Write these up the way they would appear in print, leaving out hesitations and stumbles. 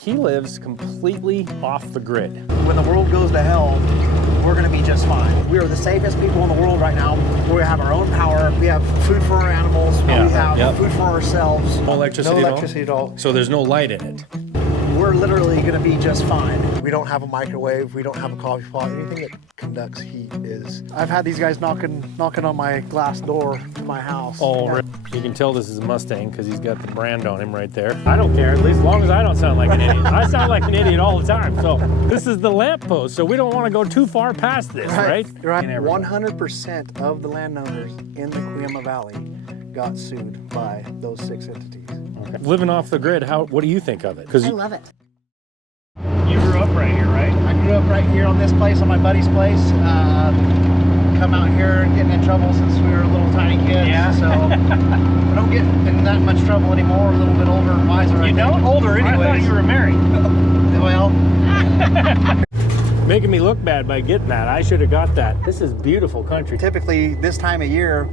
He lives completely off the grid. When the world goes to hell, we're going to be just fine. We are the safest people in the world right now. We have our own power. We have food for our animals. Yeah, we have yep. food for ourselves. No electricity, No electricity at all. So there's no light in it. We're literally going to be just fine. We don't have a microwave. We don't have a coffee pot. Anything that conducts heat is. I've had these guys knocking on my glass door to my house. Oh, Yeah. really? You can tell this is a Mustang because he's got the brand on him right there. I don't care, at least as long as I don't sound like an idiot. I sound like an idiot all the time. So this is the lamppost, so we don't want to go too far past this, right? Right. 100% of the landowners in the Cuyama Valley got sued by those 6 entities. Okay. Living off the grid, what do you think of it? Because I love it. you grew up right here, right? I grew up right here on this place, on my buddy's place. Come out here getting in trouble since we were little tiny kids. Yeah. So I don't get in that much trouble anymore. A little bit older and wiser. You don't? Older anyways. I thought you were married. Well, Making me look bad by getting that. I should have got that. This is beautiful country. typically this time of year,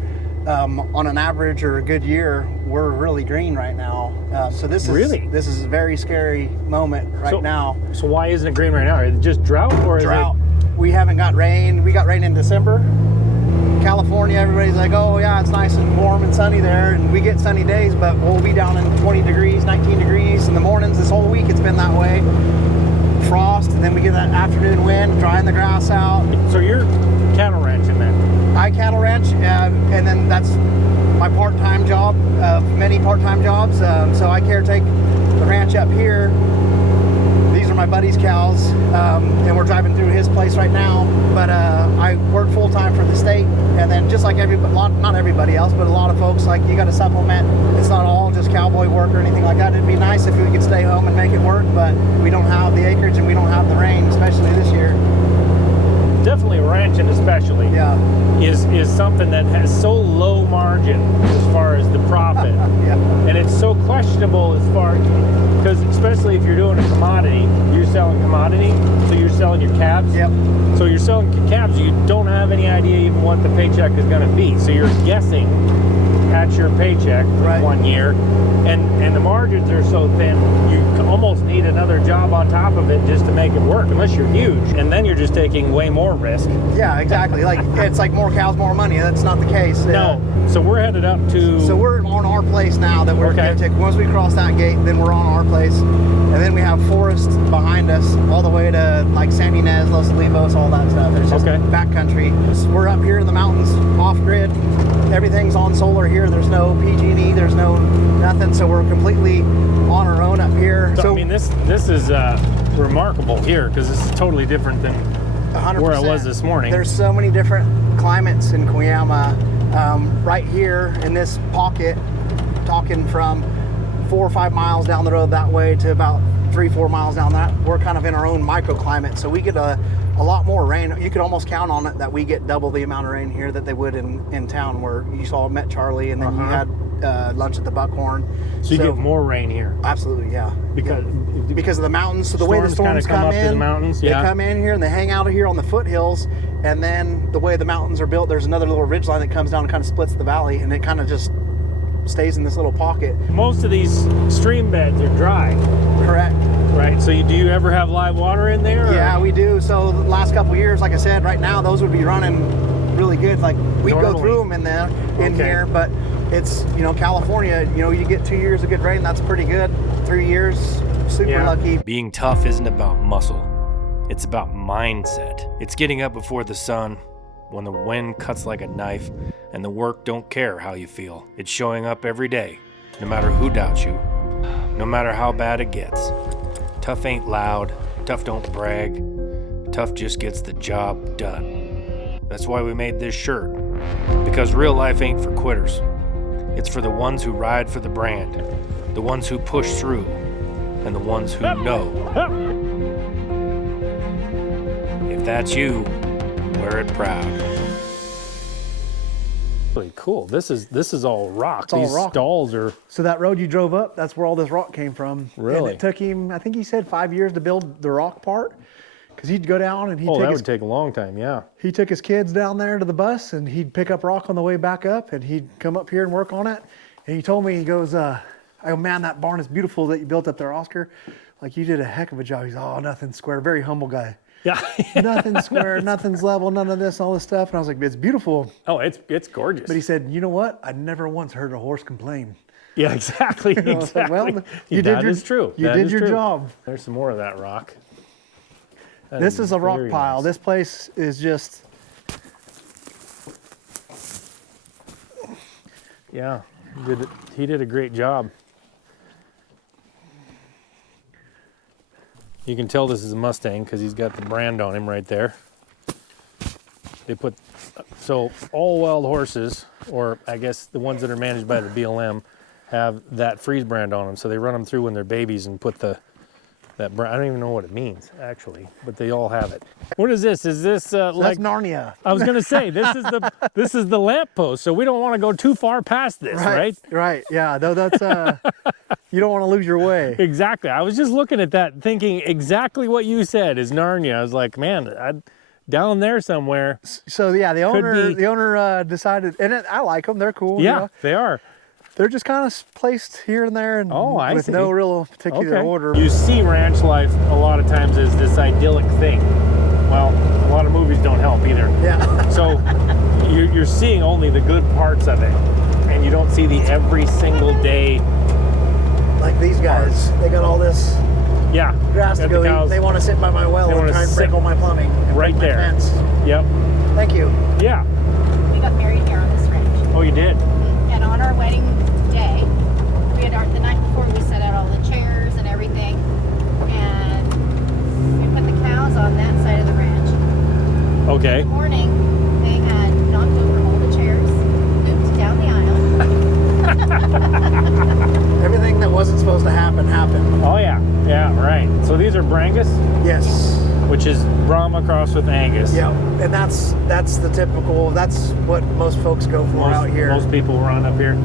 on an average or a good year, we're really green right now. So this is a very scary moment right now. So why isn't it green right now? Is it just drought or Drought. We haven't got rain. We got rain in December. California, everybody's like, oh yeah, it's nice and warm and sunny there, and we get sunny days, but we'll be down in 20 degrees, 19 degrees in the mornings. This whole week it's been that way. Frost, and then we get that afternoon wind, drying the grass out. So you're cattle ranching then? I cattle ranch, and then that's my part-time job, many part-time jobs. So I caretake the ranch up here. These are my buddy's cows, and we're driving through his place right now. But I work full-time for the state, and then just like not everybody else, but a lot of folks, like, you got to supplement. It's not all just cowboy work or anything like that. It'd be nice if we could stay home and make it work, but we don't have the acreage and we don't have the rain, especially this year. Definitely ranching especially is something that has so low margin as far as the profit. And it's so questionable as far, because especially if you're doing a commodity, you're selling commodity, so you're selling your calves. So you're selling calves, you don't have any idea even what the paycheck is going to be. So you're guessing at your paycheck for 1 year, and the margins are so thin, you almost need another job on top of it just to make it work, unless you're huge, and then you're just taking way more risk. Yeah, exactly. Like, it's like more cows, more money. That's not the case. No. So we're headed up to... So we're on our place now that we're going to take. Once we cross that gate, then we're on our place. And then we have forest behind us all the way to like San Ynez, Los Olivos, all that stuff. It's just backcountry. We're up here in the mountains, off grid. Everything's on solar here. There's no PG&E, there's no nothing. So we're completely on our own up here. So I mean, this is remarkable here, because this is totally different than 100%. Where I was this morning. There's so many different climates in Cuyama. Right here in this pocket, talking from 4 or 5 miles down the road that way to about 3-4 miles down that, we're kind of in our own microclimate, so we get a lot more rain. You could almost count on it that we get double the amount of rain here that they would in town, where you met Charlie, and then you had lunch at the Buckhorn. So you get more rain here? Absolutely, yeah. Because of the mountains. So the way the storms come come up in, to the mountains, they come in here and they hang out here on the foothills, and then the way the mountains are built, there's another little ridge line that comes down and kind of splits the valley, and it kind of just stays in this little pocket. Most of these stream beds are dry. Correct. Right, so do you ever have live water in there? Yeah, we do. So the last couple of years, like I said, right now those would be running really good. Like, we go through them in here, but it's, California, you get 2 years of good rain, that's pretty good. 3 years, super lucky. Being tough isn't about muscle. It's about mindset. It's getting up before the sun, when the wind cuts like a knife, and the work don't care how you feel. It's showing up every day, no matter who doubts you, no matter how bad it gets. Tough ain't loud, tough don't brag, tough just gets the job done. That's why we made this shirt, because real life ain't for quitters. It's for the ones who ride for the brand, the ones who push through, and the ones who know. If that's you, wear it proud. Really cool. This is all rock. It's all These rock. stalls are... So that road you drove up, that's where all this rock came from. Really? And it took him, I think he said 5 years to build the rock part, because he'd go down and that would take a long time, yeah. He took his kids down there to the bus, and he'd pick up rock on the way back up, and he'd come up here and work on it. And he told me, he goes, oh man, that barn is beautiful that you built up there, Oscar. like, you did a heck of a job. He's, oh, nothing square. Very humble guy. Yeah. Nothing square, nothing's level, none of this, all this stuff. And I was like, it's beautiful. Oh, it's gorgeous. But he said, you know what? I never once heard a horse complain. Yeah, exactly. I was like, Exactly. well, That is true. You That did is your true. job. There's some more of that rock. That This is a rock very pile. nice. This place is just, Yeah, he did a great job. You can tell this is a Mustang because he's got the brand on him right there. They put, so all wild horses, or I guess the ones that are managed by the BLM, have that freeze brand on them. So they run them through when they're babies and put that brand. I don't even know what it means actually, but they all have it. What is this? Is this that's like Narnia. I was gonna say this is the lamppost, so we don't want to go too far past this, right? Right. Yeah. No, that's, you don't want to lose your way. Exactly. I was just looking at that, thinking exactly what you said is Narnia. I was like, man, down there somewhere. So yeah, the be. owner decided, and I like them. They're cool. Yeah, You know? they are. They're just kind of placed here and there, and Oh, I with see. no real particular order. You see ranch life a lot of times as this idyllic thing. Well, a lot of movies don't help either. Yeah. So you're seeing only the good parts of it, and you don't see the every single day. Like these guys, they got all this Yeah. grass to got go the eat. cows They want to sit by my well They and wanna try and sit break all my plumbing. And right break my there. fence. Yep. Thank you. Yeah. We got married here on this ranch. Oh, you did. And on our wedding day, the night before we set out all the chairs and everything. And we put the cows on that side of the ranch. Okay. In the morning, they had knocked over all the chairs, moved down the aisle. Everything that wasn't supposed to happen happened. Oh yeah. Yeah. Right. So these are Brangus, Yes. which is Brahma crossed with Angus. Yeah. And that's the typical. That's what most folks go for out here. Most people run up here.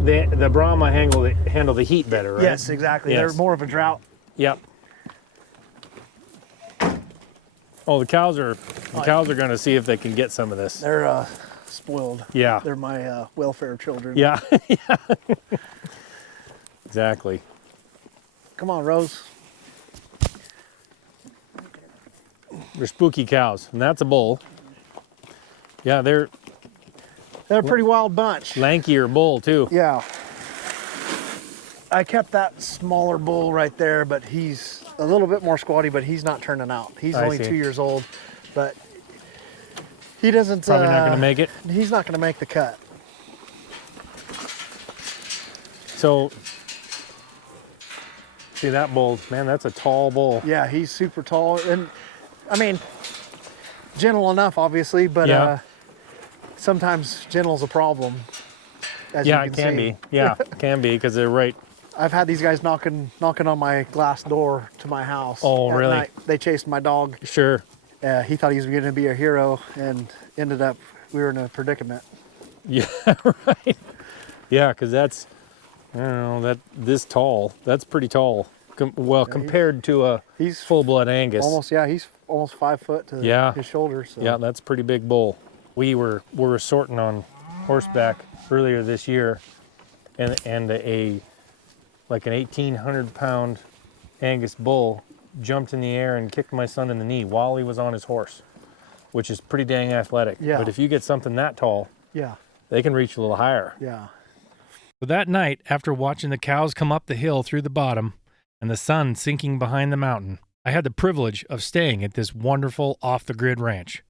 The Brahma handle the heat better, right? Yes, exactly. Yes. They're more of a drought. Yep. Oh, the cows are going to see if they can get some of this. They're spoiled. Yeah. They're my welfare children. Yeah. Yeah. Exactly. Come on, Rose. They're spooky cows, and that's a bull. Yeah, they're They're a pretty wild bunch. lankier bull too. Yeah. I kept that smaller bull right there, but he's a little bit more squatty, but he's not turning out. He's I only see. 2 years old, but he doesn't. Probably not going to make it. He's not going to make the cut. So, see that bull, man, that's a tall bull. Yeah, he's super tall, and I mean, gentle enough, obviously, but Yeah. sometimes gentle's a problem. As Yeah, you it can see. be. Yeah, it can be because they're right. I've had these guys knocking on my glass door to my house. Oh, at really? night. They chased my dog. Sure. He thought he was going to be a hero, and ended up we were in a predicament. Yeah, right. Yeah, because that's, I don't know, this tall. That's pretty tall. Compared to a He's full-blood Angus. he's almost 5 foot to Yeah. his shoulders. So. Yeah, that's a pretty big bull. We were sorting on horseback earlier this year, and an 1,800-pound Angus bull jumped in the air and kicked my son in the knee while he was on his horse, which is pretty dang athletic. Yeah. But if you get something that tall, Yeah. they can reach a little higher. Yeah. So that night, after watching the cows come up the hill through the bottom and the sun sinking behind the mountain, I had the privilege of staying at this wonderful off-the-grid ranch.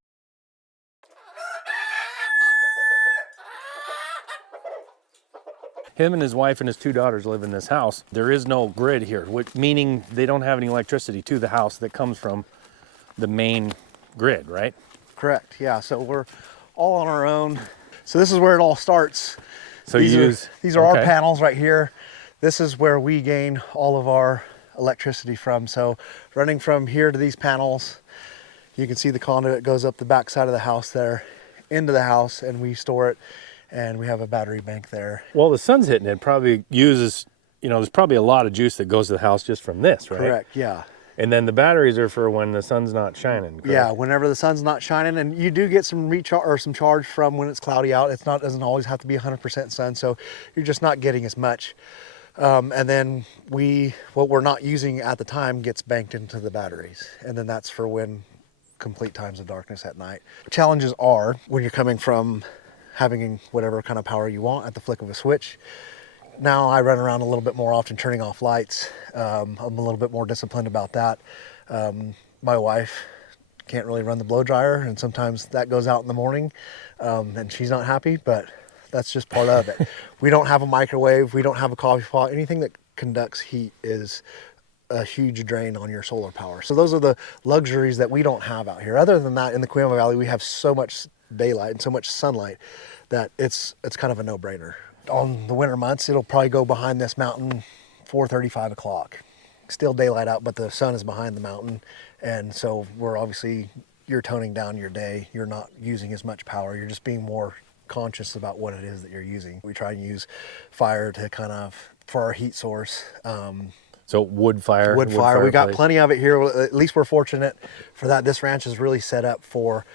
Him and his wife and his 2 daughters live in this house. There is no grid here, meaning they don't have any electricity to the house that comes from the main grid, right? Correct. Yeah. So we're all on our own. So this is where it all starts. So These are our okay. panels right here. This is where we gain all of our electricity from. So running from here to these panels, you can see the conduit goes up the back side of the house there into the house, and we store it, and we have a battery bank there. Well, the sun's hitting it, probably uses, there's probably a lot of juice that goes to the house just from this, right? Correct. Yeah. And then the batteries are for when the sun's not shining, correct? Yeah, whenever the sun's not shining, and you do get some recharge or some charge from when it's cloudy out. Doesn't always have to be 100% sun, so you're just not getting as much. And then what we're not using at the time gets banked into the batteries. And then that's for when complete times of darkness at night. Challenges are when you're coming from having whatever kind of power you want at the flick of a switch. Now I run around a little bit more often turning off lights. I'm a little bit more disciplined about that. My wife can't really run the blow dryer, and sometimes that goes out in the morning, and she's not happy, but that's just part of it. We don't have a microwave. We don't have a coffee pot. Anything that conducts heat is a huge drain on your solar power. So those are the luxuries that we don't have out here. Other than that, in the Cuyama Valley, we have so much daylight and so much sunlight that it's kind of a no-brainer. On the winter months, it'll probably go behind this mountain 4:30, 5 o'clock. Still daylight out, but the sun is behind the mountain. And so you're toning down your day. You're not using as much power. You're just being more conscious about what it is that you're using. We try and use fire for our heat source. So wood fire. Wood fire. We got plenty of it here. At least we're fortunate for that. This ranch is really set up for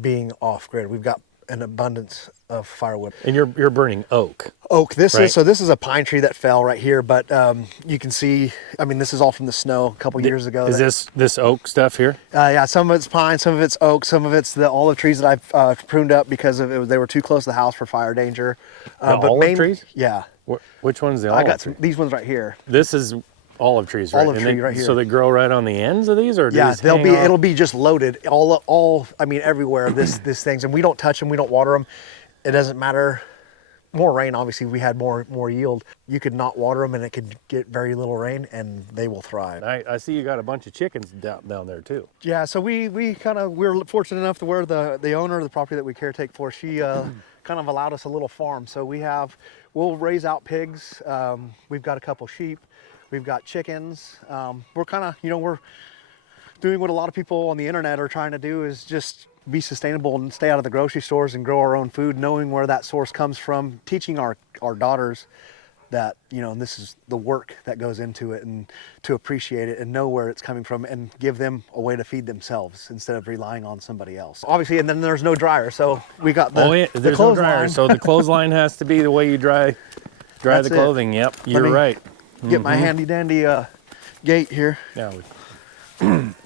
being off grid. We've got an abundance of firewood. And you're burning oak. Oak. This right? is a pine tree that fell right here, but you can see, I mean, this is all from the snow a couple years ago. Is this oak stuff here? Yeah, some of it's pine, some of it's oak, some of it's the olive trees that I've pruned up because they were too close to the house for fire danger. Olive trees? Yeah. Which one's the olive I got tree? these ones right here. This is olive trees, right? Olive tree right here. So they grow right on the ends of these, or do these hang off? It'll be just loaded everywhere. This things, and we don't touch them, we don't water them. It doesn't matter. More rain, obviously, we had more yield. You could not water them, and it could get very little rain, and they will thrive. I see you got a bunch of chickens down there too. Yeah, so we're fortunate enough to where the owner of the property that we caretake for, she kind of allowed us a little farm. So we'll raise out pigs. We've got a couple sheep. We've got chickens. We're we're doing what a lot of people on the internet are trying to do, is just be sustainable and stay out of the grocery stores and grow our own food, knowing where that source comes from, teaching our daughters that, this is the work that goes into it, and to appreciate it and know where it's coming from, and give them a way to feed themselves instead of relying on somebody else. Obviously, and then there's no dryer. So we got the there's no dryer. So the clothesline has to be the way you dry the clothing. Yep, you're right. Get my handy dandy gate here. Yeah.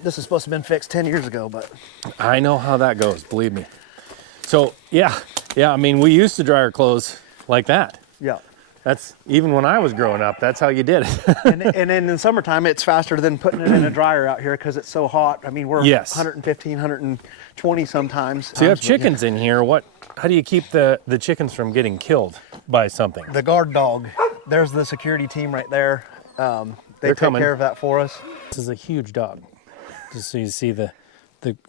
This is supposed to have been fixed 10 years ago, but I know how that goes, believe me. So yeah, I mean, we used to dry our clothes like that. Yeah. That's, even when I was growing up, that's how you did it. and then in summertime, it's faster than putting it in a dryer out here because it's so hot. I mean, we're 115, 120 sometimes. So you have chickens in here. How do you keep the chickens from getting killed by something? The guard dog. There's the security team right there. They take care of that for us. This is a huge dog. Just so you see the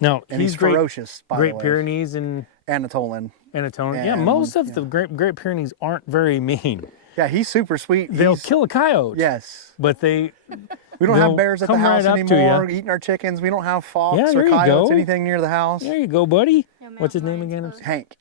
now, and he's ferocious, by the way. Great Pyrenees and Anatolian. Yeah, most of the Great Pyrenees aren't very mean. Yeah, he's super sweet. They'll kill a coyote. Yes. But we don't have bears at the house anymore eating our chickens. We don't have fox or coyotes, anything near the house. There you go, buddy. What's his name again? Hank.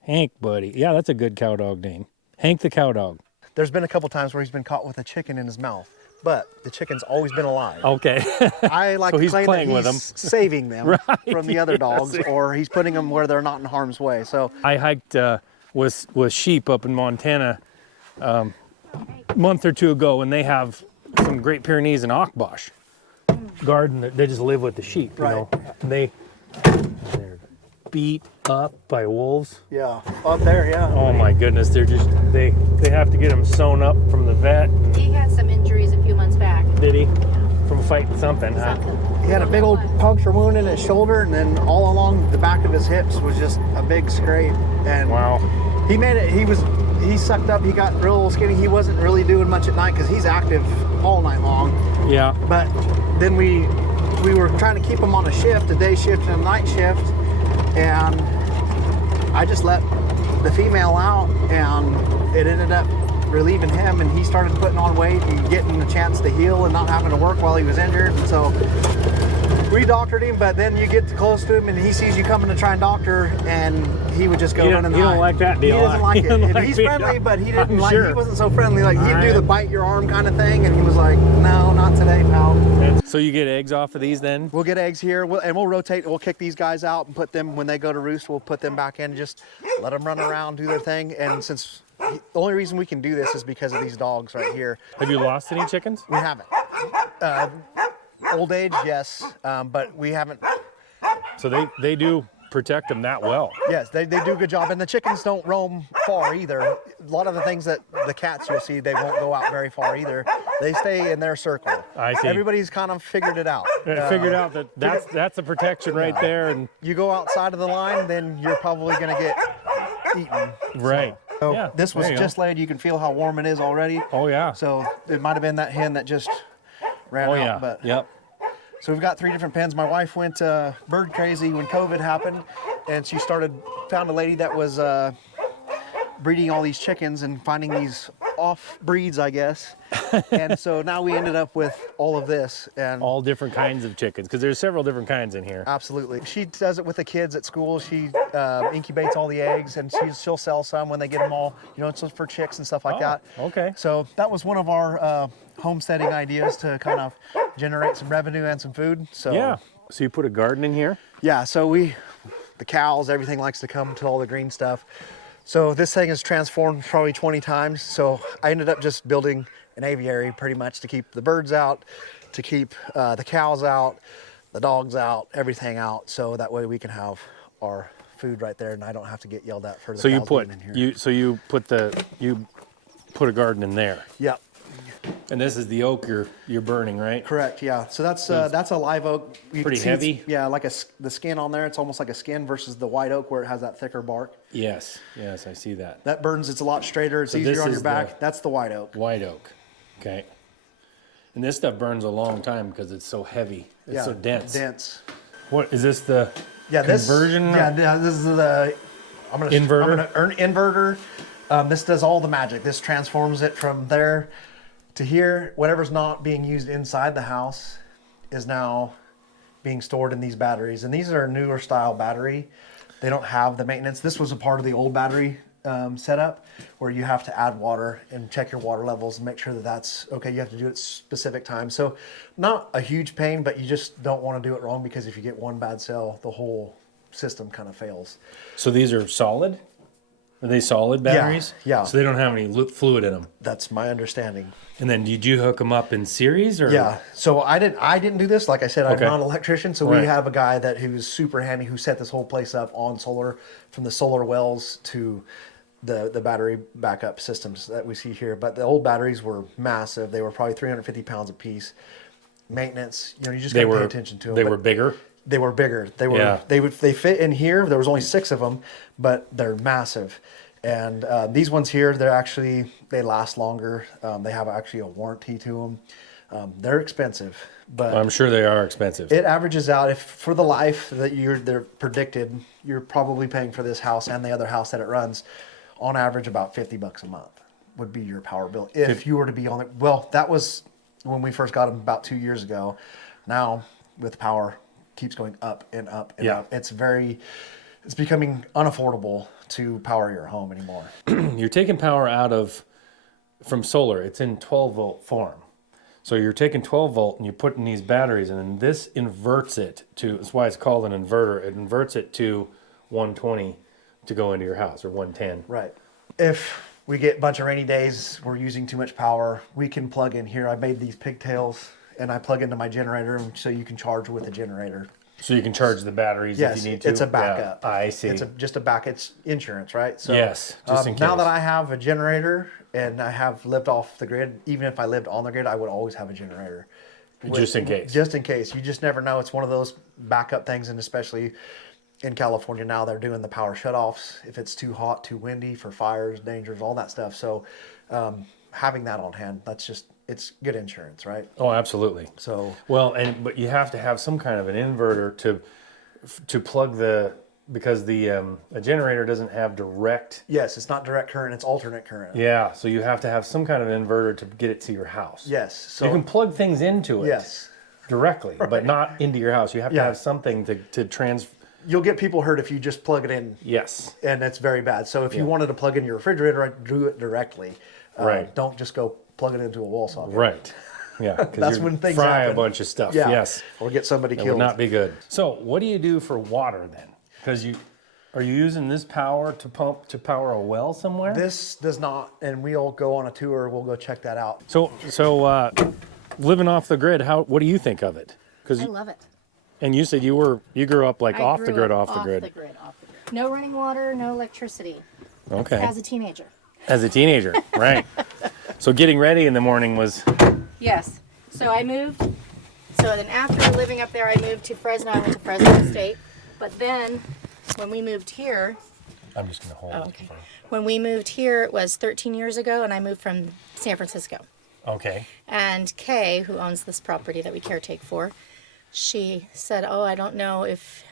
Hank, buddy. Yeah, that's a good cow dog name. Hank the cow dog. There's been a couple times where he's been caught with a chicken in his mouth, but the chicken's always been alive. Okay. I like to claim that he's saving them from the other dogs, or he's putting them where they're not in harm's way. So I hiked with sheep up in Montana a month or two ago, and they have some Great Pyrenees and Akbash garden that they just live with the sheep, you know. And they're beat up by wolves. Yeah, up there, yeah. Oh my goodness, they have to get them sewn up from the vet. He had some injuries a few months back. Did he? From fighting something, huh? He had a big old puncture wound in his shoulder, and then all along the back of his hips was just a big scrape. And wow. He made it. He sucked up. He got real skinny. He wasn't really doing much at night because he's active all night long. Yeah. But then we were trying to keep him on a shift, a day shift and a night shift, and I just let the female out, and it ended up relieving him, and he started putting on weight and getting a chance to heal and not having to work while he was injured. And so we doctored him, but then you get close to him and he sees you coming to try and doctor, and he would just go running. He don't like that deal. He doesn't like it. And he's friendly, but he didn't like. He wasn't so friendly. Like he'd do the bite your arm kind of thing, and he was like, "No, not today, pal." So you get eggs off of these then? We'll get eggs here, and we'll rotate. We'll kick these guys out and put them, when they go to roost, we'll put them back in. Just let them run around, do their thing. And since The only reason we can do this is because of these dogs right here. Have you lost any chickens? We haven't. Old age, yes, but we haven't. So they do protect them that well. Yes, they do a good job, and the chickens don't roam far either. A lot of the things that the cats you'll see, they won't go out very far either. They stay in their circle. I see. Everybody's kind of figured it out. Figured out that that's a protection right there, and You go outside of the line, then you're probably going to get eaten. right. So Yeah, this was there you just laid. You can feel how warm it is already. Oh yeah. So it might have been that hen that just ran Oh out. yeah. But Yep. So we've got 3 different pens. My wife went bird crazy when COVID happened, and she found a lady that was breeding all these chickens and finding these off breeds, I guess. And so now we ended up with all of this. And All different kinds of chickens, because there's several different kinds in here. absolutely, she does it with the kids at school. She incubates all the eggs, and she'll sell some when they get them all. It's just for chicks and stuff like that. Okay. So that was one of our homesteading ideas to kind of generate some revenue and some food. So Yeah. So you put a garden in here? yeah, so the cows, everything likes to come to all the green stuff. So this thing has transformed probably 20 times. So I ended up just building an aviary pretty much to keep the birds out, to keep the cows out, the dogs out, everything out. So that way we can have our food right there, and I don't have to get yelled at for the So you cows put being in here. you put a garden in there. Yep. And this is the oak you're burning, right? Correct. Yeah. So that's a live oak. You Pretty can see heavy? Yeah, like the skin on there. It's almost like a skin versus the white oak where it has that thicker bark. Yes. Yes, I see that. That burns. It's a lot straighter. It's So this easier on your is back. That's the white oak. White oak. Okay. And this stuff burns a long time because it's so heavy. It's so dense. Dense. What is this the Yeah. conversion? This is the. Inverter? I'm gonna earn inverter. This does all the magic. This transforms it from there to here. Whatever's not being used inside the house is now being stored in these batteries. And these are a newer style battery. They don't have the maintenance. This was a part of the old battery setup where you have to add water and check your water levels and make sure that that's okay. You have to do it at specific times. So not a huge pain, but you just don't want to do it wrong, because if you get one bad cell, the whole system kind of fails. So these are solid? Are they solid batteries? yeah. So they don't have any fluid in them. That's my understanding. And then did you hook them up in series or? Yeah. So I didn't do this. Like I said, Okay. I'm not an electrician. So Right. we have a guy who's super handy, who set this whole place up on solar, from the solar wells to the battery backup systems that we see here. But the old batteries were massive. They were probably 350 pounds a piece. Maintenance, you just got to pay attention to them. They But were bigger. They were bigger. They were. Yeah. They fit in here. There was only 6 of them, but they're massive. And these ones here, they last longer. They have actually a warranty to them. They're expensive, but I'm sure they are expensive. it averages out. If for the life that they're predicted, you're probably paying for this house and the other house that it runs, on average about $50 a month would be your power bill if you were to be on it. Well, that was when we first got them about 2 years ago. Now with power, keeps going up and up and Yeah. up. It's becoming unaffordable to power your home anymore. You're taking power from solar. It's in 12 volt form. So you're taking 12 volt and you're putting these batteries in, and this inverts it to, that's why it's called an inverter. It inverts it to 120 to go into your house, or 110. Right. If we get a bunch of rainy days, we're using too much power, we can plug in here. I made these pigtails and I plug into my generator, so you can charge with a generator. So you can charge the batteries Yes, if you need to? it's a backup. Yeah, I see. It's it's insurance, right? So Yes, just in now case. that I have a generator and I have lived off the grid, even if I lived on the grid, I would always have a generator. Just in case. Just in case. You just never know. It's one of those backup things, and especially in California now, they're doing the power shutoffs if it's too hot, too windy, for fires, dangers, all that stuff. So having that on hand, it's good insurance, right? Oh, absolutely. So Well, but you have to have some kind of an inverter to plug because a generator doesn't have direct. yes, it's not direct current, it's alternate current. Yeah, so you have to have some kind of inverter to get it to your house. Yes. So You can plug things into it yes. directly, but not into your house. You have to Yeah. have something to You'll get people hurt if you just plug it in, Yes. and it's very bad. So if you wanted to plug in your refrigerator, do it directly. Right. Don't just go plug it into a wall socket. Right. Yeah. 'cause That's you when things fry happen. a bunch of stuff. Yeah. Yes. Or get somebody That killed. would not be good. So what do you do for water then? Because Are you using this power to pump to power a well somewhere? This does not, and we'll go on a tour. We'll go check that out. So living off the grid, what do you think of it? I love it. And you said you grew up like off the grid. Off the grid. No running water, no electricity. Okay. As a teenager. As a teenager, right. So getting ready in the morning was... Yes. So I moved. So then after living up there, I moved to Fresno. I went to Fresno State. But then when we moved here... I'm just going to hold it. Okay. When we moved here, it was 13 years ago, and I moved from San Francisco. Okay. And Kay, who owns this property that we caretake for, she said, oh, I don't know if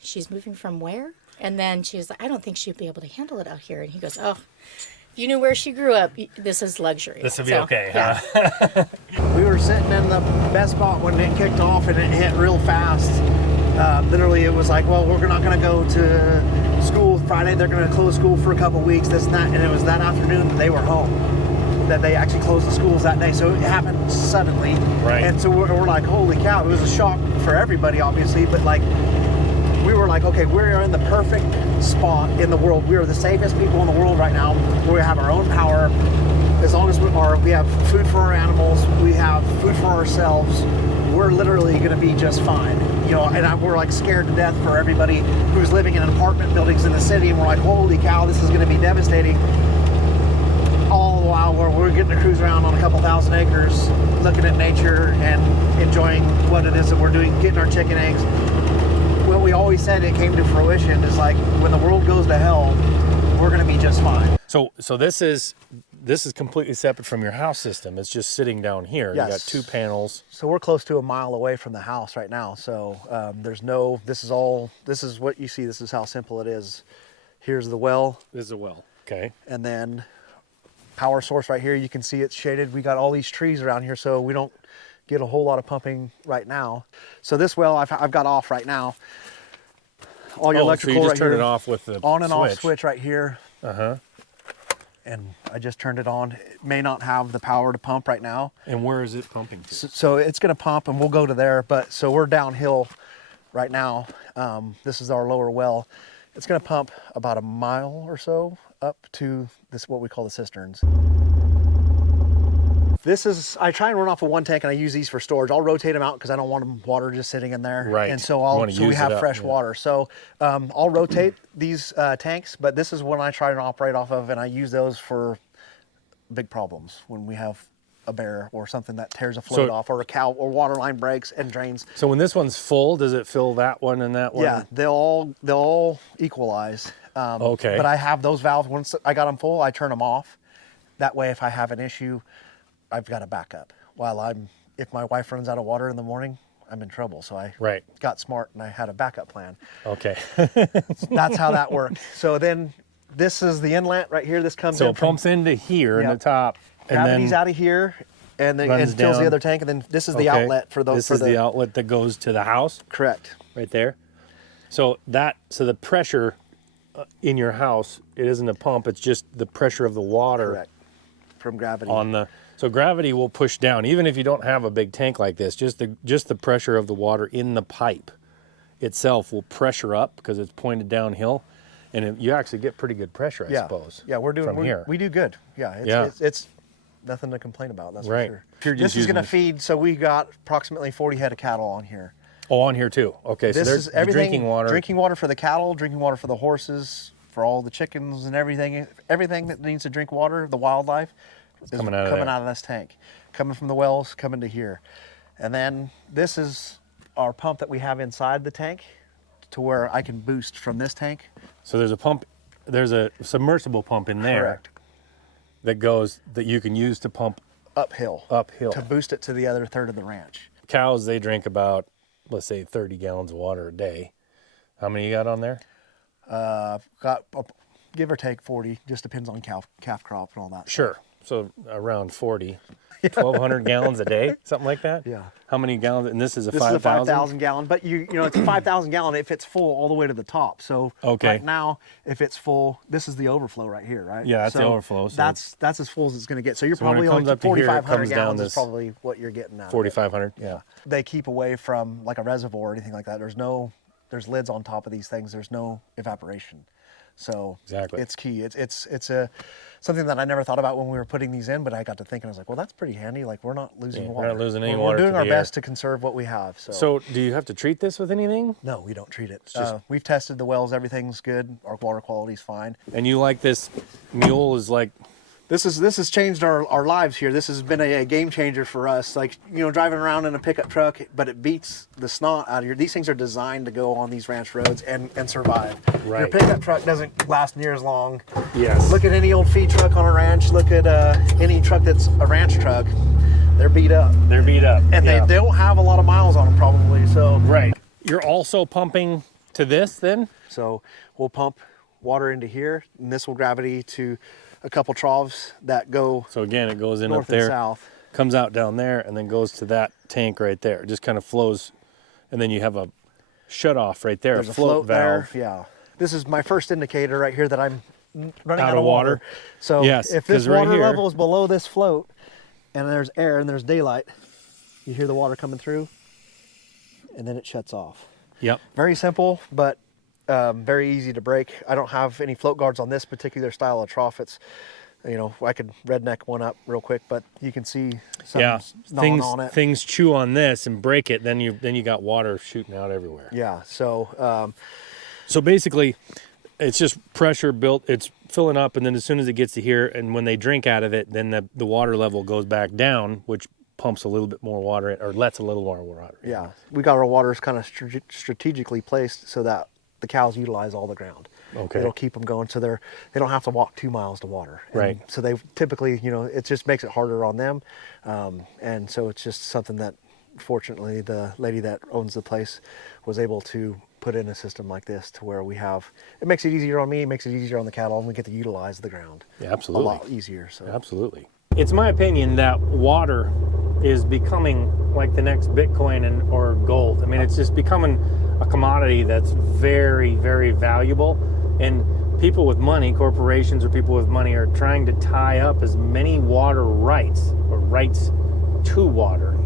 she's moving from where. And then she was like, I don't think she'd be able to handle it out here. And he goes, oh, if you knew where she grew up, this is luxury. This would be okay, yeah. huh? We were sitting in the best spot when it kicked off, and it hit real fast. Literally, it was like, well, we're not going to go to school Friday. They're going to close school for a couple weeks, this and that. And it was that afternoon that they were home, that they actually closed the schools that day. So it happened suddenly. Right. And so we're like, holy cow. It was a shock for everybody, obviously. But like, we were like, okay, we're in the perfect spot in the world. We are the safest people in the world right now. We have our own power. As long as we have food for our animals, we have food for ourselves, we're literally going to be just fine. You know, and we're like scared to death for everybody who's living in apartment buildings in the city, and we're like, holy cow, this is going to be devastating. All the while we're getting to cruise around on a couple thousand acres, looking at nature and enjoying what it is that we're doing, getting our chicken eggs. What we always said, it came to fruition, is like, when the world goes to hell, we're going to be just fine. So this is completely separate from your house system. It's just sitting down here. Yes. You got 2 panels. So we're close to a mile away from the house right now. So this is what you see. This is how simple it is. Here's the well. This is a well. Okay. And then power source right here. You can see it's shaded. We got all these trees around here, so we don't get a whole lot of pumping right now. So this well I've got off right now. All your electrical so you just right turn here. it off with the On and switch. off switch right here. Uh-huh. And I just turned it on. It may not have the power to pump right now. And where is it pumping to? So it's going to pump, and we'll go to there. But so we're downhill right now. This is our lower well. It's going to pump about a mile or so up to this, what we call the cisterns. I try and run off of one tank, and I use these for storage. I'll rotate them out because I don't want water just sitting in there. Right. And so we have fresh water. So I'll rotate these tanks, but this is one I try and operate off of, and I use those for big problems when we have a bear or something that tears a float off, or a cow, or water line breaks and drains. So when this one's full, does it fill that one and that one? Yeah, they'll all equalize. Okay. But I have those valves. Once I got them full, I turn them off. That way, if I have an issue, I've got a backup. If my wife runs out of water in the morning, I'm in trouble. So I got smart, and I had a backup plan. Okay. That's how that worked. So then this is the inlet right here. This comes in. So it pumps into here in the top. Gravity's out of here, and then it fills the other tank. And then this is the outlet for those. This is the outlet that goes to the house? Correct. Right there. So the pressure in your house, it isn't a pump, it's just the pressure of the water. Correct. From gravity. So gravity will push down, even if you don't have a big tank like this. Just the pressure of the water in the pipe itself will pressure up because it's pointed downhill, and you actually get pretty good pressure, I suppose. Yeah, we're doing from here. We do good. Yeah, it's nothing to complain about. That's right. for sure. This is going to feed. So we got approximately 40 head of cattle on here. Oh, on here too. Okay, this so there's is everything, drinking water. Drinking water for the cattle, drinking water for the horses, for all the chickens and everything. Everything that needs to drink water, the wildlife, is coming out of this tank. Coming from the wells, coming to here. And then this is our pump that we have inside the tank, to where I can boost from this tank. So there's a pump, there's a submersible pump in there. Correct. That you can use to pump uphill to boost it to the other third of the ranch. Cows, they drink about, let's say, 30 gallons of water a day. How many you got on there? Got give or take 40, just depends on calf crop and all that. Sure. So around 40, 1,200 gallons a day, something like that? Yeah. How many gallons? And this is a 5,000? This is a 5,000 gallon, but you know, it's a 5,000 gallon if it's full all the way to the top. So right now, if it's full, this is the overflow right here, right? Yeah, that's the overflow. So that's as full as it's going to get. So you're when probably it comes only up to here, it 4,500 comes gallons down is probably what you're getting out. 4,500, yeah. They keep away from like a reservoir or anything like that. There's no there's lids on top of these things, there's no evaporation. So Exactly. it's key. It's something that I never thought about when we were putting these in, but I got to thinking, I was like, well, that's pretty handy. Like, we're not losing Yeah, we're water. not losing any We're water doing to our the air. best to conserve what we have. So do you have to treat this with anything? No, we don't treat it. We've tested the wells. Everything's good. Our water quality's fine. And you like this mule is like, This has changed our lives here. This has been a game changer for us. Like, driving around in a pickup truck, but it beats the snot out of here. These things are designed to go on these ranch roads and survive. Right. Your pickup truck doesn't last near as long. yes. Look at any old feed truck on a ranch. Look at any truck that's a ranch truck. They're beat up. They're beat up. And Yeah. they don't have a lot of miles on them probably. So Right. You're also pumping to this then? So we'll pump water into here, and this will gravity to a couple troughs that go So again, it goes in north up there, and south. comes out down there, and then goes to that tank right there. It just kind of flows, and then you have a shut off right there, There's a float valve. there. Yeah. This is my first indicator right here that I'm running Out out of of water. water? So Yes, if this 'cause right water here- level is below this float, and there's air and there's daylight, you hear the water coming through, and then it shuts off. Yep. Very simple, but very easy to break. I don't have any float guards on this particular style of trough. It's, I could redneck one up real quick, but you can see Yeah. something's gnawing on it. Things chew on this and break it, then you got water shooting out everywhere. Yeah. So So basically, it's just pressure built. It's filling up, and then as soon as it gets to here, and when they drink out of it, then the water level goes back down, which pumps a little bit more water in, or lets a little more water in. yeah, we got our waters kind of strategically placed so that the cows utilize all the ground. Okay. It'll keep them going, so they don't have to walk 2 miles to water. And Right. So they typically, it just makes it harder on them, and so it's just something that, fortunately, the lady that owns the place was able to put in a system like this to where it makes it easier on me, it makes it easier on the cattle, and we get to utilize the ground. Yeah, absolutely. A lot easier. So Absolutely. It's my opinion that water is becoming like the next Bitcoin or gold. I mean, it's just becoming a commodity that's very, very valuable. And people with money, corporations or people with money, are trying to tie up as many water rights or rights to water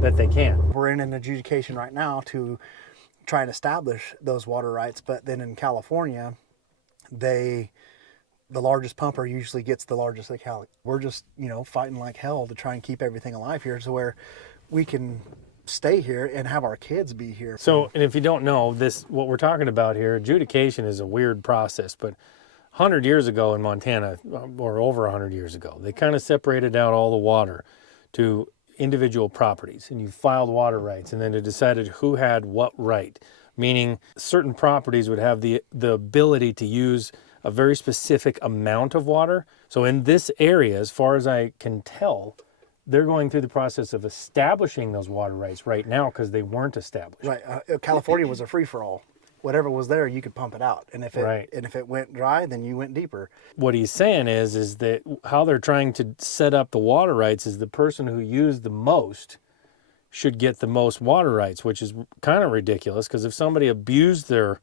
that they can. we're in an adjudication right now to try and establish those water rights, but then in California, the largest pumper usually gets the largest account. We're just, fighting like hell to try and keep everything alive here to where we can stay here and have our kids be here. So, and if you don't know this, what we're talking about here, adjudication is a weird process, but 100 years ago in Montana, or over 100 years ago, they kind of separated out all the water to individual properties, and you filed water rights, and then it decided who had what right, meaning certain properties would have the ability to use a very specific amount of water. So in this area, as far as I can tell, they're going through the process of establishing those water rights right now because they weren't established. Right. California was a free-for-all. Whatever was there, you could pump it out. And if it went dry, then you went deeper. What he's saying is that how they're trying to set up the water rights is the person who used the most should get the most water rights, which is kind of ridiculous because if somebody abused the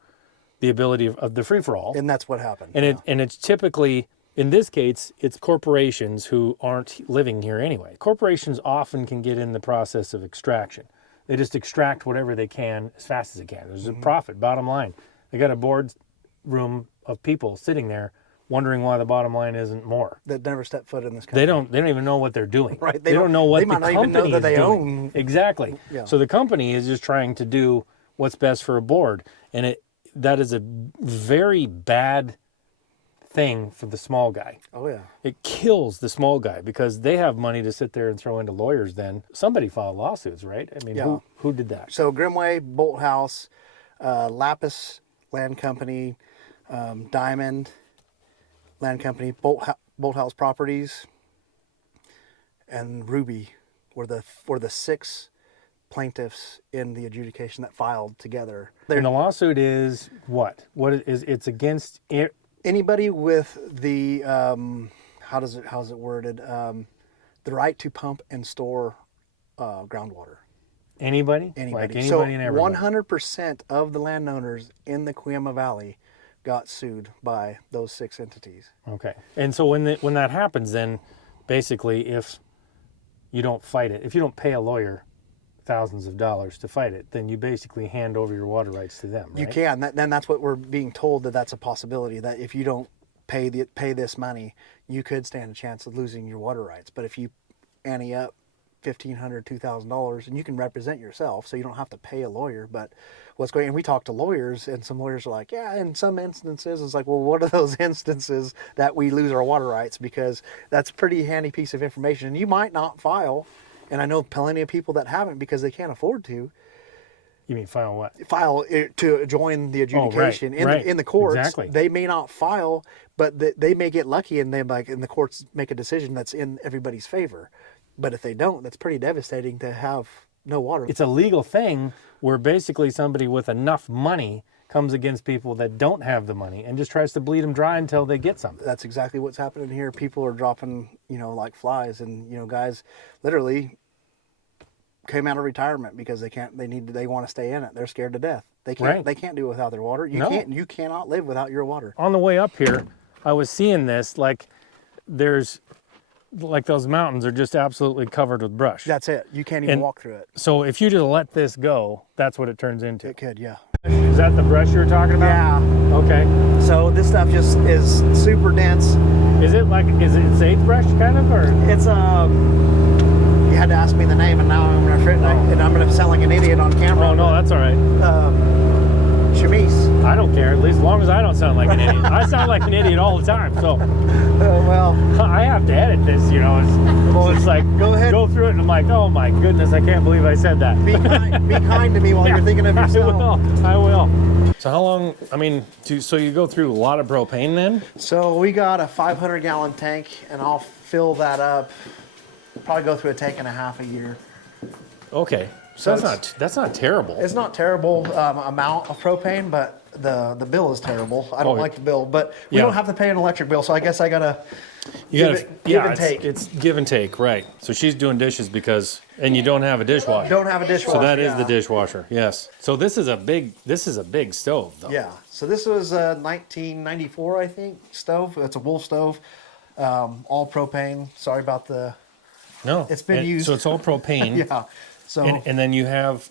ability of the free-for-all, And that's what happened. and it's typically, in this case, it's corporations who aren't living here anyway. Corporations often can get in the process of extraction. They just extract whatever they can as fast as they can. There's a profit, bottom line. They got a board room of people sitting there wondering why the bottom line isn't more. That never stepped foot in this country. They don't even know what they're doing. Right, They don't know what they the might not company even know that is they doing. own. Exactly. Yeah. So the company is just trying to do what's best for a board, and that is a very bad thing for the small guy. Oh, yeah. It kills the small guy because they have money to sit there and throw into lawyers then. Somebody filed lawsuits, right? I mean, Yeah. who did that? So Grimway, Bolt House, Lapis Land Company, Diamond Land Company, Bolt House Properties, and Ruby were the 6 plaintiffs in the adjudication that filed together. And the lawsuit is what? It's against it? Anybody with the how's it worded? The right to pump and store groundwater. Anybody? Anybody. Like anybody So and everybody. 100% of the landowners in the Cuyama Valley got sued by those 6 entities. Okay. And so when that happens, then basically if you don't fight it, if you don't pay a lawyer, thousands of dollars to fight it, then you basically hand over your water rights to them, right? You can. Then that's what we're being told, that's a possibility, that if you don't pay this money, you could stand a chance of losing your water rights. But if you ante up $1,500, $2,000, and you can represent yourself, so you don't have to pay a lawyer. But what's going, and we talk to lawyers, and some lawyers are like, yeah, in some instances, it's like, well, what are those instances that we lose our water rights? Because that's a pretty handy piece of information. And you might not file, and I know plenty of people that haven't because they can't afford to. You mean file what? File it to join the adjudication in the courts. Exactly. They may not file, but they may get lucky, and the courts make a decision that's in everybody's favor. But if they don't, that's pretty devastating to have no water. It's a legal thing where basically somebody with enough money comes against people that don't have the money and just tries to bleed them dry until they get something. That's exactly what's happening here. People are dropping, like flies, and guys literally came out of retirement because they want to stay in it. They're scared to death. They can't do it without their water. You cannot live without your water. On the way up here, I was seeing this, there's those mountains are just absolutely covered with brush. That's it. You can't even walk through it. So if you just let this go, that's what it turns into. It could, yeah. Is that the brush you were talking about? Yeah. Okay. So this stuff just is super dense. Is it sagebrush kind of, or? It's you had to ask me the name, and now I'm gonna forget, and I'm gonna sound like an idiot on camera. Oh no, that's all right. Chemise. I don't care, at least as long as I don't sound like an idiot. I sound like an idiot all the time, so Well, I have to edit this, It's like, go ahead. Go through it, and I'm like, oh my goodness, I can't believe I said that. be kind to me while you're thinking of yourself. I will. So how long, so you go through a lot of propane then? So we got a 500-gallon tank, and I'll fill that up. Probably go through a tank and a half a year. Okay, so that's not terrible. It's not terrible amount of propane, but the bill is terrible. I don't like the bill, but we don't have to pay an electric bill, so I guess I gotta give and take. It's give and take, right? So she's doing dishes and you don't have a dishwasher. Don't have a dishwasher. So that is the dishwasher. Yes. So this is a big stove, though. Yeah. So this was a 1994, I think, stove. It's a Wolf stove, all propane. Sorry about the. No. It's been used. So it's all propane. Yeah. So and then you have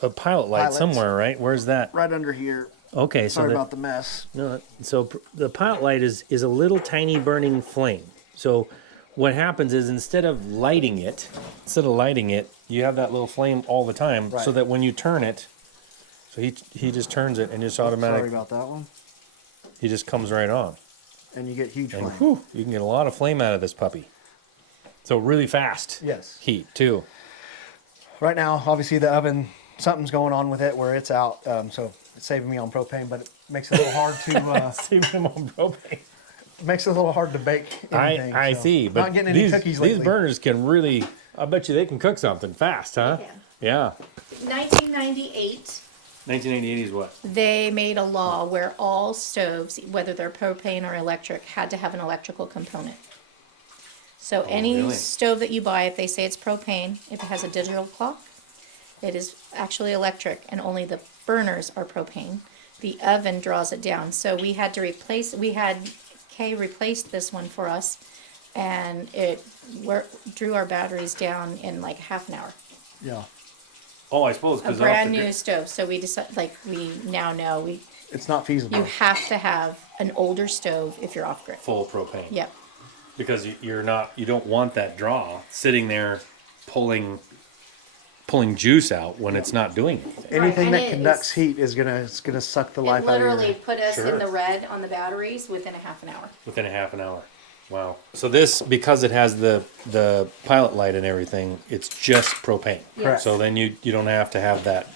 a pilot light somewhere, right? Where's that? right under here. Okay. Sorry about the mess. No. So the pilot light is a little tiny burning flame. So what happens is instead of lighting it, you have that little flame all the time, so that when you turn it, so he just turns it and just automatically. Sorry about that one. He just comes right on. And you get huge flame. Whew, you can get a lot of flame out of this puppy. So really fast. Yes. Heat too. Right now, obviously the oven, something's going on with it where it's out, so it's saving me on propane, but it makes it a little hard to save him on propane. makes it a little hard to bake anything. I see, but not getting any cookies lately. These burners can really. I bet you they can cook something fast, huh? Yeah. 1998. 1988 is what? They made a law where all stoves, whether they're propane or electric, had to have an electrical component. So any stove that you buy, if they say it's propane, if it has a digital clock, it is actually electric, and only the burners are propane. The oven draws it down. So we had Kay replaced this one for us, and it drew our batteries down in like half an hour. Yeah. Oh, I suppose A brand new stove. So we decided, we now know It's not feasible. you have to have an older stove if you're off grid. full propane. Yep. Because you don't want that draw sitting there pulling juice out when it's not doing anything. Anything And that it conducts is- heat is gonna suck the life It out of literally you. put us Sure. in the red on the batteries within a half an hour. Within a half an hour. Wow. So this, because it has the pilot light and everything, it's just propane. Correct. So then you don't have to have that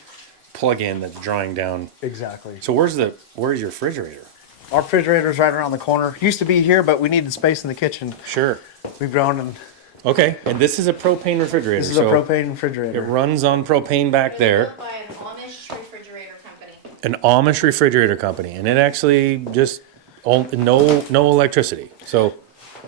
plug-in that's drawing down. Exactly. So where's your refrigerator? Our refrigerator's right around the corner. Used to be here, but we needed space in the kitchen. Sure. We've grown, and Okay. And this is a propane refrigerator. this is a propane refrigerator. It runs on propane back there. By an Amish refrigerator company. An Amish refrigerator company, and it actually just no electricity. So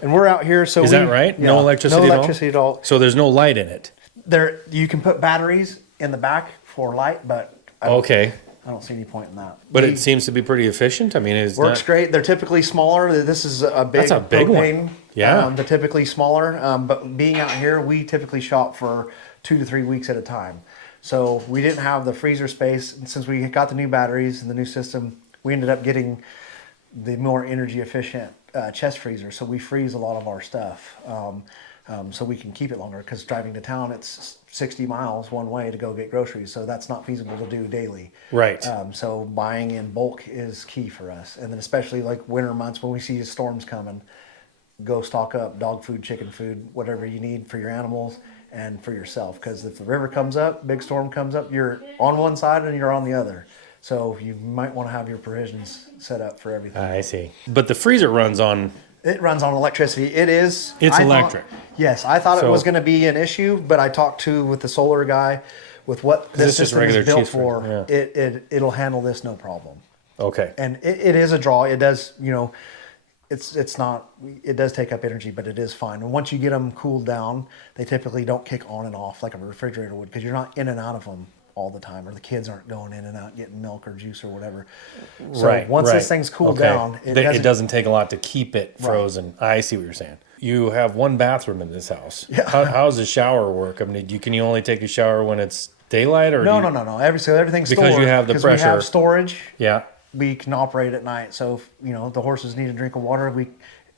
And we're out here, so is that right? No electricity No at all? electricity at all. So there's no light in it. There, you can put batteries in the back for light, but Okay. I don't see any point in that. But it seems to be pretty efficient. I mean, it's Works not, great. They're typically smaller. This is a big. That's a big one. propane. Yeah. They're typically smaller, but being out here, we typically shop for 2 to 3 weeks at a time. So we didn't have the freezer space, and since we got the new batteries and the new system, we ended up getting the more energy efficient chest freezer. So we freeze a lot of our stuff, so we can keep it longer. Because driving to town, it's 60 miles one way to go get groceries, so that's not feasible to do daily. Right. So buying in bulk is key for us, and then especially like winter months when we see storms coming, go stock up dog food, chicken food, whatever you need for your animals and for yourself. Because if the river comes up, big storm comes up, you're on one side and you're on the other. So you might want to have your provisions set up for everything. I see. But the freezer runs on. It runs on electricity. It is. It's I electric. Yes, I thought it So- was going to be an issue, but I talked with the solar guy, with what this it's just system regular is built cheese for. freezer, It'll handle this no problem. Okay. And it is a draw. It does, it's not. It does take up energy, but it is fine. And once you get them cooled down, they typically don't kick on and off like a refrigerator would, because you're not in and out of them all the time, or the kids aren't going in and out getting milk or juice or whatever. So once this thing's cooled down, it doesn't take a lot to keep it frozen. I see what you're saying. You have one bathroom in this house. Yeah. How does the shower work? I mean, can you only take a shower when it's daylight, or No. So everything's Because stored. you have the 'Cause we pressure. have storage. Yeah. We can operate at night. So if, the horses need a drink of water,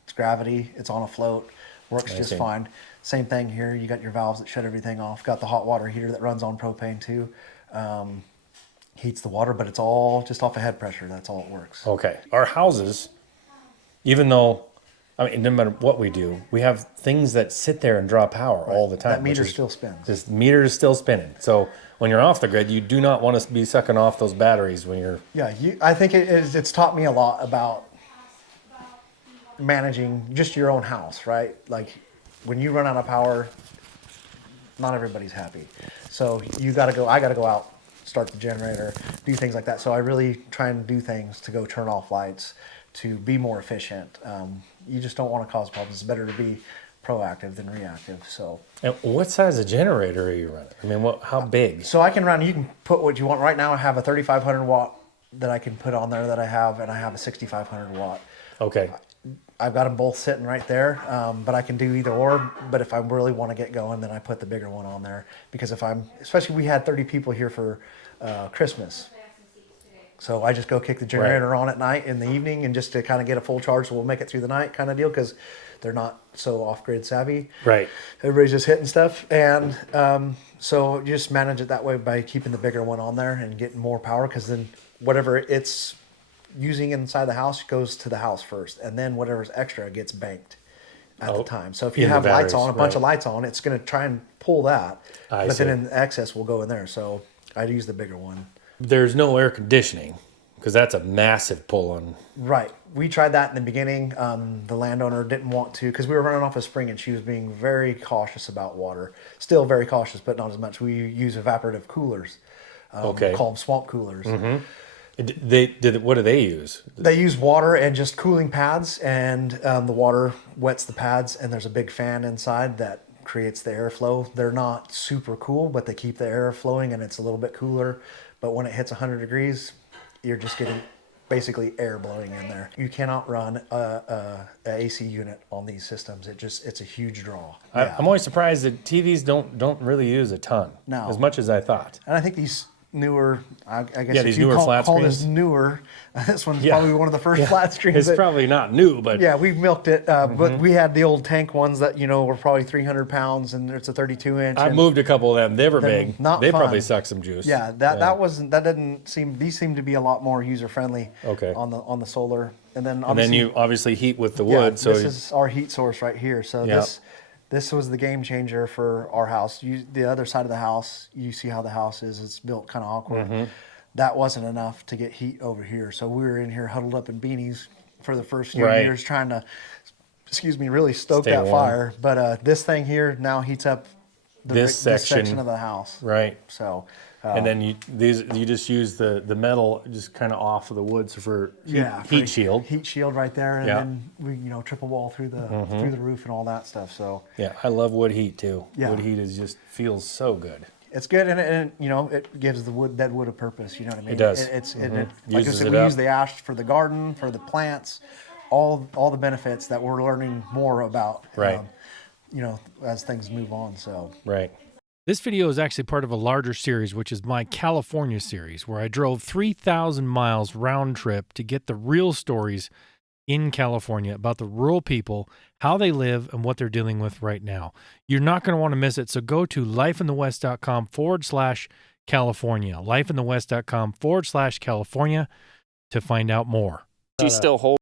it's gravity. It's on a float. Works just see. fine. Same thing here. You got your valves that shut everything off. Got the hot water heater that runs on propane too. Heats the water, but it's all just off of head pressure. That's all it works. Okay. Our houses, even though, no matter what we do, we have things that sit there and draw power all the time. That meter which is- still spins. This meter is still spinning. So when you're off the grid, you do not want to be sucking off those batteries when you're. Yeah, I think it's taught me a lot about managing just your own house, right? Like when you run out of power, not everybody's happy. So I got to go out, start the generator, do things like that. So I really try and do things to go turn off lights, to be more efficient. You just don't want to cause problems. It's better to be proactive than reactive. So And what size of generator are you running? I mean, how big? I can run, you can put what you want. Right now I have a 3,500 watt that I can put on there and I have a 6,500 watt. Okay. I've got them both sitting right there, but I can do either or. But if I really want to get going, then I put the bigger one on there. Because especially we had 30 people here for Christmas. So I just go kick the generator on at night in the evening, and just to kind of get a full charge, so we'll make it through the night kind of deal, because they're not so off-grid savvy. Right. Everybody's just hitting stuff. And so you just manage it that way by keeping the bigger one on there and getting more power, because then whatever it's using inside the house goes to the house first, and then whatever's extra gets banked at the time. So if you in the have lights batteries, on, a bunch right. of lights on, it's going to try and pull that, I but see. then in excess will go in there. So I'd use the bigger one. There's no air conditioning because that's a massive pull on. Right. We tried that in the beginning. The landowner didn't want to, because we were running off a spring, and she was being very cautious about water. Still very cautious, but not as much. We use evaporative coolers, Okay. called swamp coolers. What do they use? They use water and just cooling pads, and the water wets the pads, and there's a big fan inside that creates the airflow. They're not super cool, but they keep the air flowing, and it's a little bit cooler. But when it hits 100 degrees, you're just getting basically air blowing in there. You cannot run a AC unit on these systems. It's a huge draw. Yeah. I'm always surprised that TVs don't really use a ton. No. As much as I thought. And I think these newer, I guess Yeah, if these you newer call, flat call this screens. newer, this one's Yeah. probably one of the first flat screens. It's that- probably not new, but Yeah, we've milked it, but we had the old tank ones that were probably 300 pounds, and it's a 32 inch. I and moved a couple of them. They were they're big. not They fun. probably suck some juice. Yeah, that didn't seem. These seem to be a lot more user friendly. Okay. On the solar, and then And obviously, then you obviously heat with the yeah, wood. So this is our heat source right here. So Yeah. this was the game changer for our house. The other side of the house, you see how the house is. It's built kind of awkward. Mm-hmm. That wasn't enough to get heat over here. So we were in here huddled up in beanies for the first few Right. years, trying to, really stoke Stay that warm. fire. But this thing here now heats up This section. of the house. right. So. And then you just use the metal just kind of off of the wood for heat shield. Heat shield right there, and Yeah. then we triple wall through the roof and all that stuff. So Yeah, I love wood heat too. Yeah. Wood heat feels so good. it's good, and it gives the dead wood a purpose. You know what I mean? It does. Like I Uses said, it we up. use the ash for the garden, for the plants, all the benefits that we're learning more about. Right. As things move on. So Right. This video is actually part of a larger series, which is my California series, where I drove 3,000 miles round trip to get the real stories in California about the rural people, how they live, and what they're dealing with right now. You're not going to want to miss it, so go to lifeinthewest.com/California, lifeinthewest.com/California to find out more. She's still holding.